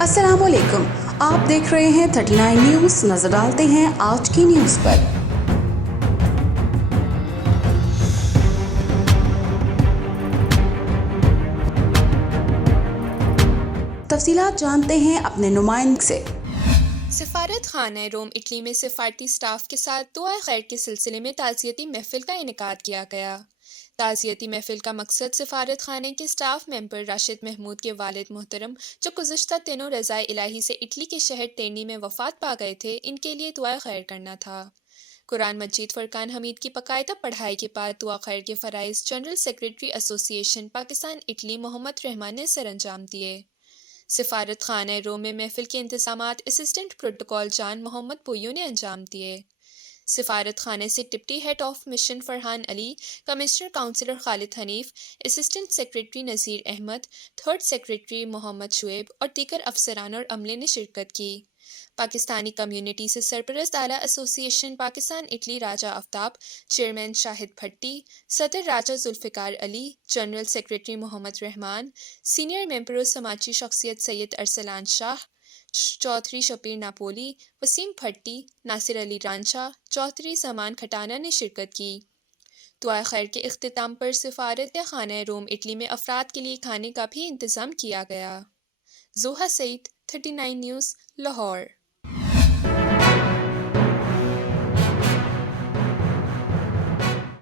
السلام علیکم، آپ دیکھ رہے ہیں 39 نیوز۔ نظر ڈالتے ہیں آج کی نیوز پر۔ تفصیلات جانتے ہیں اپنے نمائندے سے۔ سفارت خانہ روم اٹلی میں سفارتی سٹاف کے ساتھ دعائے خیر کے سلسلے میں تعزیتی محفل کا انعقاد کیا گیا۔ تعزیتی محفل کا مقصد سفارت خانے کے سٹاف ممبر راشد محمود کے والد محترم جو گزشتہ دنوں رضائے الہی سے اٹلی کے شہر ٹینی میں وفات پا گئے تھے، ان کے لیے دعائے خیر کرنا تھا۔ قرآن مجید فرقان حمید کی باقاعدہ پڑھائی کے بعد دعا خیر کے فرائض جنرل سیکریٹری ایسوسی ایشن پاکستان اٹلی محمد رحمان نے سر انجام دیے۔ سفارت خانہ روم میں محفل کے انتظامات اسسٹنٹ پروٹوکول جان محمد پویو نے انجام دیے۔ سفارت خانے سے deputy head of mission Farhan Ali, commissioner counsellor Khalid Hanif, assistant secretary Nazir Ahmed, third secretary Muhammad Shoaib اور دیگر افسران اور عملے نے شرکت کی۔ پاکستانی کمیونٹی سے سرپرست اعلیٰ ایسوسی ایشن پاکستان اٹلی راجہ آفتاب، چیئرمین شاہد بھٹی، صدر راجہ ذوالفقار علی، جنرل سیکریٹری محمد رحمان، سینئر ممبر و سماجی شخصیت سید ارسلان شاہ، چودھری شبیر ناپولی، وسیم بھٹی، ناصر علی رانجھا، چودھری سامان کھٹانہ نے شرکت کی۔ دعائے خیر کے اختتام پر سفارت خانہ روم اٹلی میں افراد کے لیے کھانے کا بھی انتظام کیا گیا۔ زوہا سعید، 39 نیوز، لاہور۔